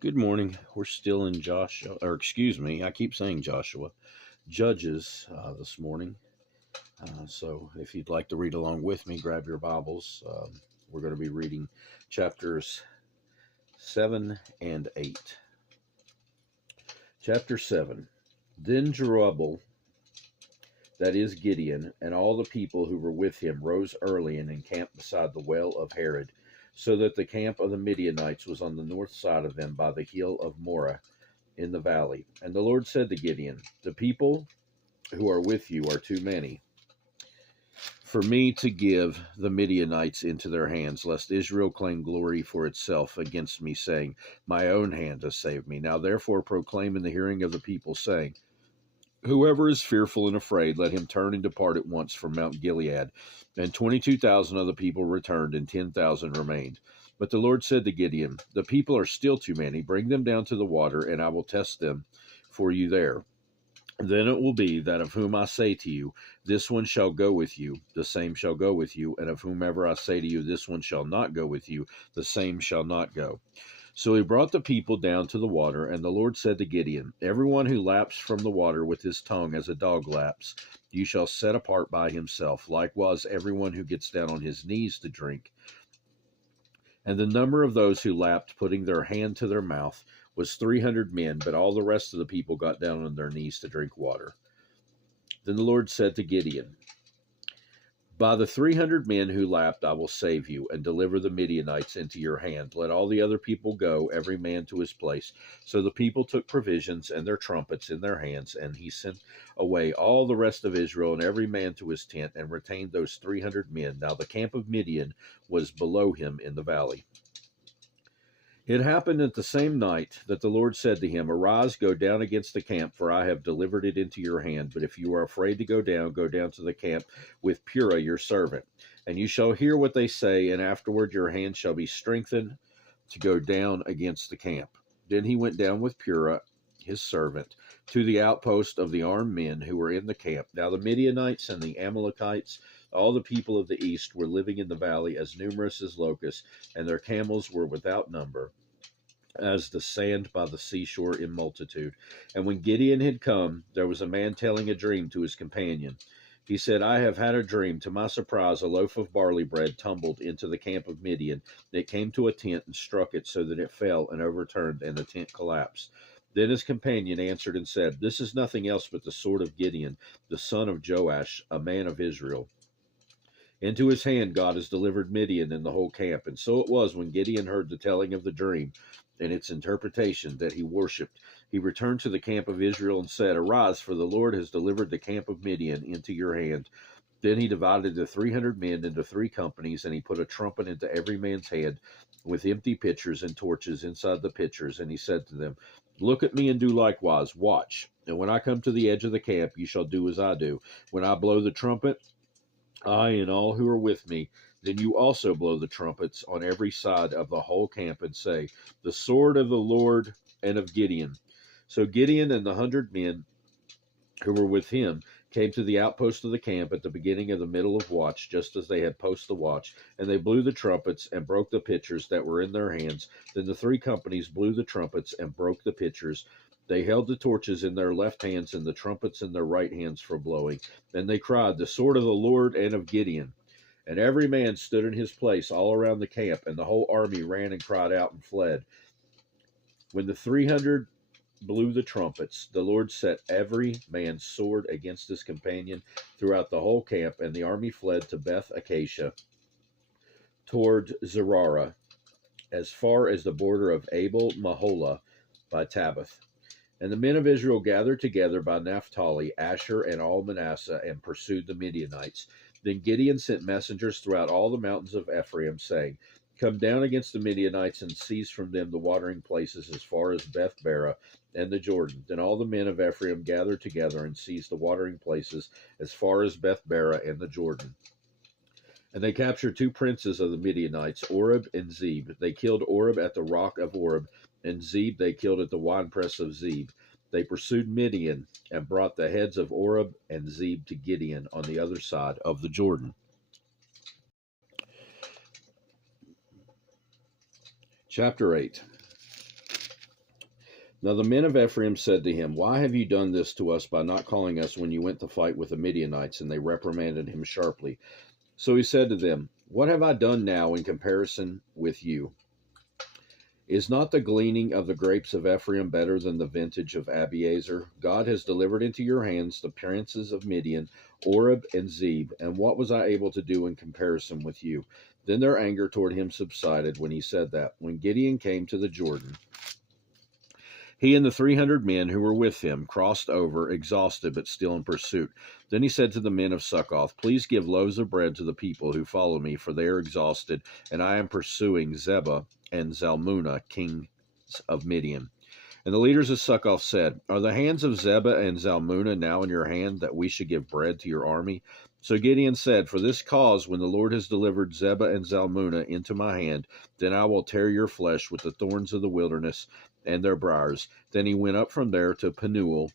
Good morning. We're still in Joshua, or excuse me, I keep saying Joshua, Judges this morning. So if you'd like to read along with me, grab your Bibles. We're going to be reading chapters 7 and 8. Chapter 7. Then Jerubbaal, that is Gideon, and all the people who were with him rose early and encamped beside the well of Harod, so that the camp of the Midianites was on the north side of them by the hill of Moreh in the valley. And the Lord said to Gideon, the people who are with you are too many for me to give the Midianites into their hands, lest Israel claim glory for itself against me, saying, my own hand has saved me. Now therefore proclaim in the hearing of the people, saying, whoever is fearful and afraid, let him turn and depart at once from Mount Gilead. And 22,000 of the people returned, and 10,000 remained. But the Lord said to Gideon, the people are still too many. Bring them down to the water, and I will test them for you there. Then it will be that of whom I say to you, this one shall go with you, the same shall go with you. And of whomever I say to you, this one shall not go with you, the same shall not go. So he brought the people down to the water, and the Lord said to Gideon, everyone who laps from the water with his tongue as a dog laps, you shall set apart by himself. Likewise, everyone who gets down on his knees to drink. And the number of those who lapped, putting their hand to their mouth, was 300 men, but all the rest of the people got down on their knees to drink water. Then the Lord said to Gideon, by the 300 men who lapped I will save you, and deliver the Midianites into your hand. Let all the other people go, every man to his place. So the people took provisions and their trumpets in their hands, and he sent away all the rest of Israel, and every man to his tent, and retained those 300 men. Now the camp of Midian was below him in the valley. It happened at the same night that the Lord said to him, arise, go down against the camp, for I have delivered it into your hand. But if you are afraid to go down to the camp with Purah your servant. And you shall hear what they say, and afterward your hand shall be strengthened to go down against the camp. Then he went down with Purah his servant to the outpost of the armed men who were in the camp. Now the Midianites and the Amalekites, all the people of the east, were living in the valley, as numerous as locusts, and their camels were without number, as the sand by the seashore in multitude. And when Gideon had come, there was a man telling a dream to his companion. He said, I have had a dream. To my surprise, a loaf of barley bread tumbled into the camp of Midian. It came to a tent and struck it, so that it fell and overturned, and the tent collapsed. Then his companion answered and said, this is nothing else but the sword of Gideon, the son of Joash, a man of Israel. Into his hand God has delivered Midian and the whole camp. And so it was, when Gideon heard the telling of the dream and its interpretation, that he worshipped. He returned to the camp of Israel and said, arise, for the Lord has delivered the camp of Midian into your hand. Then he divided the 300 men into 3 companies, and he put a trumpet into every man's hand, with empty pitchers and torches inside the pitchers. And he said to them, look at me and do likewise. Watch. And when I come to the edge of the camp, you shall do as I do. When I blow the trumpet, I and all who are with me, then you also blow the trumpets on every side of the whole camp, and say, the sword of the Lord and of Gideon. So Gideon and the 100 men who were with him came to the outpost of the camp at the beginning of the middle of watch, just as they had post the watch. And they blew the trumpets and broke the pitchers that were in their hands. Then the 3 companies blew the trumpets and broke the pitchers. They held the torches in their left hands and the trumpets in their right hands for blowing. Then they cried, the sword of the Lord and of Gideon. And every man stood in his place all around the camp, and the whole army ran and cried out and fled. When the 300 blew the trumpets, the Lord set every man's sword against his companion throughout the whole camp, and the army fled to Beth Acacia toward Zerara, as far as the border of Abel Maholah by Tabbath. And the men of Israel gathered together by Naphtali, Asher, and all Manasseh, and pursued the Midianites. Then Gideon sent messengers throughout all the mountains of Ephraim, saying, come down against the Midianites and seize from them the watering places as far as Beth-barah and the Jordan. Then all the men of Ephraim gathered together and seized the watering places as far as Beth-barah and the Jordan. And they captured 2 princes of the Midianites, Oreb and Zeb. They killed Oreb at the rock of Oreb, and Zeb they killed at the winepress of Zeb. They pursued Midian and brought the heads of Oreb and Zeb to Gideon on the other side of the Jordan. Chapter 8. Now the men of Ephraim said to him, Why have you done this to us by not calling us when you went to fight with the Midianites? And they reprimanded him sharply. So he said to them, What have I done now in comparison with you? Is not the gleaning of the grapes of Ephraim better than the vintage of Abiezer? God has delivered into your hands the princes of Midian, Oreb and Zeb, and what was I able to do in comparison with you? Then their anger toward him subsided when he said that. When Gideon came to the Jordan, he and the 300 men who were with him crossed over, exhausted but still in pursuit. Then he said to the men of Succoth, Please give loaves of bread to the people who follow me, for they are exhausted, and I am pursuing Zebah and Zalmunna, kings of Midian. And the leaders of Succoth said, Are the hands of Zebah and Zalmunna now in your hand, that we should give bread to your army? So Gideon said, For this cause, when the Lord has delivered Zebah and Zalmunna into my hand, then I will tear your flesh with the thorns of the wilderness and their briars. Then he went up from there to Penuel,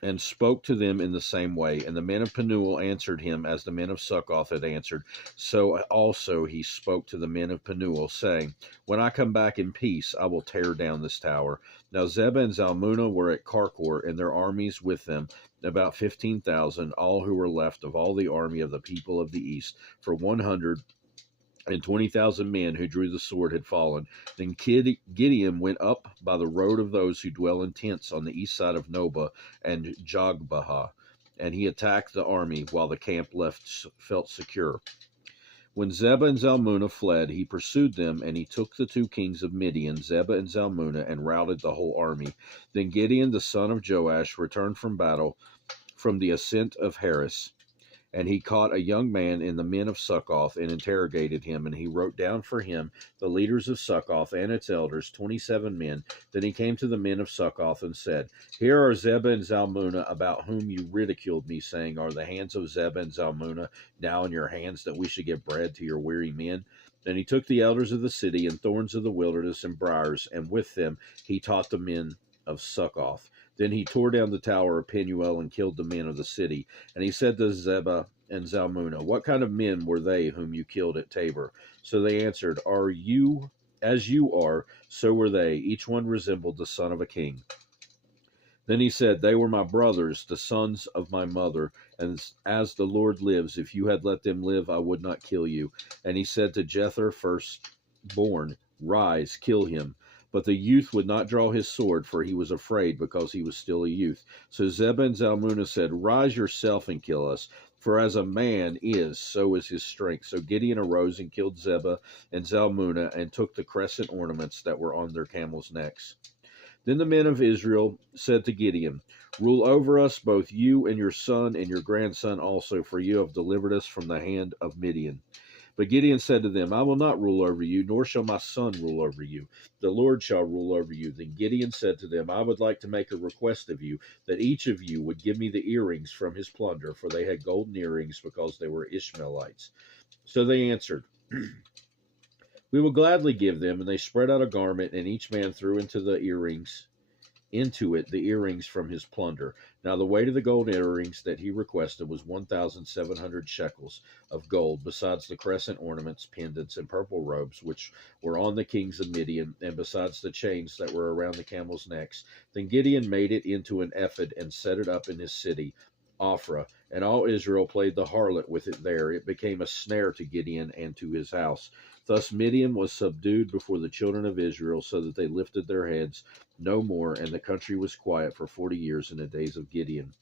and spoke to them in the same way. And the men of Penuel answered him as the men of Succoth had answered. So also he spoke to the men of Penuel, saying, When I come back in peace, I will tear down this tower. Now Zebah and Zalmunna were at Karkor, and their armies with them, about 15,000, all who were left of all the army of the people of the east, for 120,000 men who drew the sword had fallen. Then Gideon went up by the road of those who dwell in tents on the east side of Nobah and Jogbehah, and he attacked the army while the camp felt secure. When Zebah and Zalmunna fled, he pursued them, and he took the 2 kings of Midian, Zebah and Zalmunna, and routed the whole army. Then Gideon the son of Joash returned from battle from the ascent of Heres. And he caught a young man in the men of Succoth and interrogated him, and he wrote down for him the leaders of Succoth and its elders, 27 men. Then he came to the men of Succoth and said, Here are Zebah and Zalmunna, about whom you ridiculed me, saying, Are the hands of Zebah and Zalmunna now in your hands, that we should give bread to your weary men? Then he took the elders of the city and thorns of the wilderness and briars, and with them he taught the men of Succoth. Then he tore down the tower of Penuel and killed the men of the city. And he said to Zebah and Zalmunna, What kind of men were they whom you killed at Tabor? So they answered, Are you as you are, so were they. Each one resembled the son of a king. Then he said, They were my brothers, the sons of my mother, and as the Lord lives, if you had let them live, I would not kill you. And he said to Jether, firstborn, Rise, kill him. But the youth would not draw his sword, for he was afraid, because he was still a youth. So Zebah and Zalmunna said, Rise yourself and kill us, for as a man is, so is his strength. So Gideon arose and killed Zebah and Zalmunna, and took the crescent ornaments that were on their camels' necks. Then the men of Israel said to Gideon, Rule over us, both you and your son and your grandson also, for you have delivered us from the hand of Midian. But Gideon said to them, I will not rule over you, nor shall my son rule over you. The Lord shall rule over you. Then Gideon said to them, I would like to make a request of you, that each of you would give me the earrings from his plunder, for they had golden earrings, because they were Ishmaelites. So they answered, We will gladly give them. And they spread out a garment, and each man threw into it the earrings from his plunder. Now the weight of the gold earrings that he requested was 1,700 shekels of gold, besides the crescent ornaments, pendants, and purple robes which were on the kings of Midian, and besides the chains that were around the camels' necks. Then Gideon made it into an ephod and set it up in his city, Ophrah, and all Israel played the harlot with it there. It became a snare to Gideon and to his house. Thus Midian was subdued before the children of Israel, so that they lifted their heads no more, and the country was quiet for 40 years in the days of Gideon.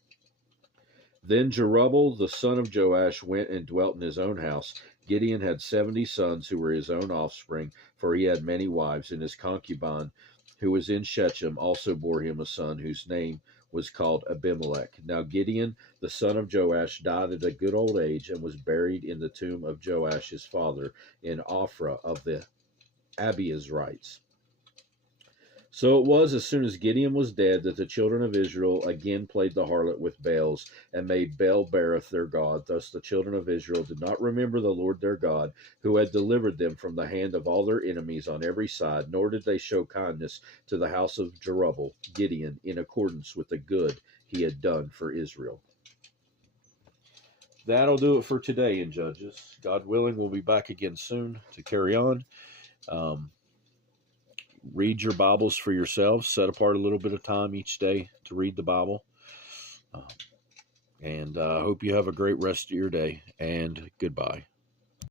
Then Jerubbaal the son of Joash went and dwelt in his own house. Gideon had 70 sons who were his own offspring, for he had many wives, and his concubine, who was in Shechem, also bore him a son, whose name was called Abimelech. Now Gideon the son of Joash died at a good old age, and was buried in the tomb of Joash his father, in Ophrah of the Abiezrites. So it was, as soon as Gideon was dead, that the children of Israel again played the harlot with Baals, and made Baal-berith their god. Thus the children of Israel did not remember the Lord their God, who had delivered them from the hand of all their enemies on every side, nor did they show kindness to the house of Jerubbaal, Gideon, in accordance with the good he had done for Israel. That'll do it for today in Judges. God willing, we'll be back again soon to carry on. read your Bibles for yourselves. Set apart a little bit of time each day to read the Bible. And I hope you have a great rest of your day, and goodbye.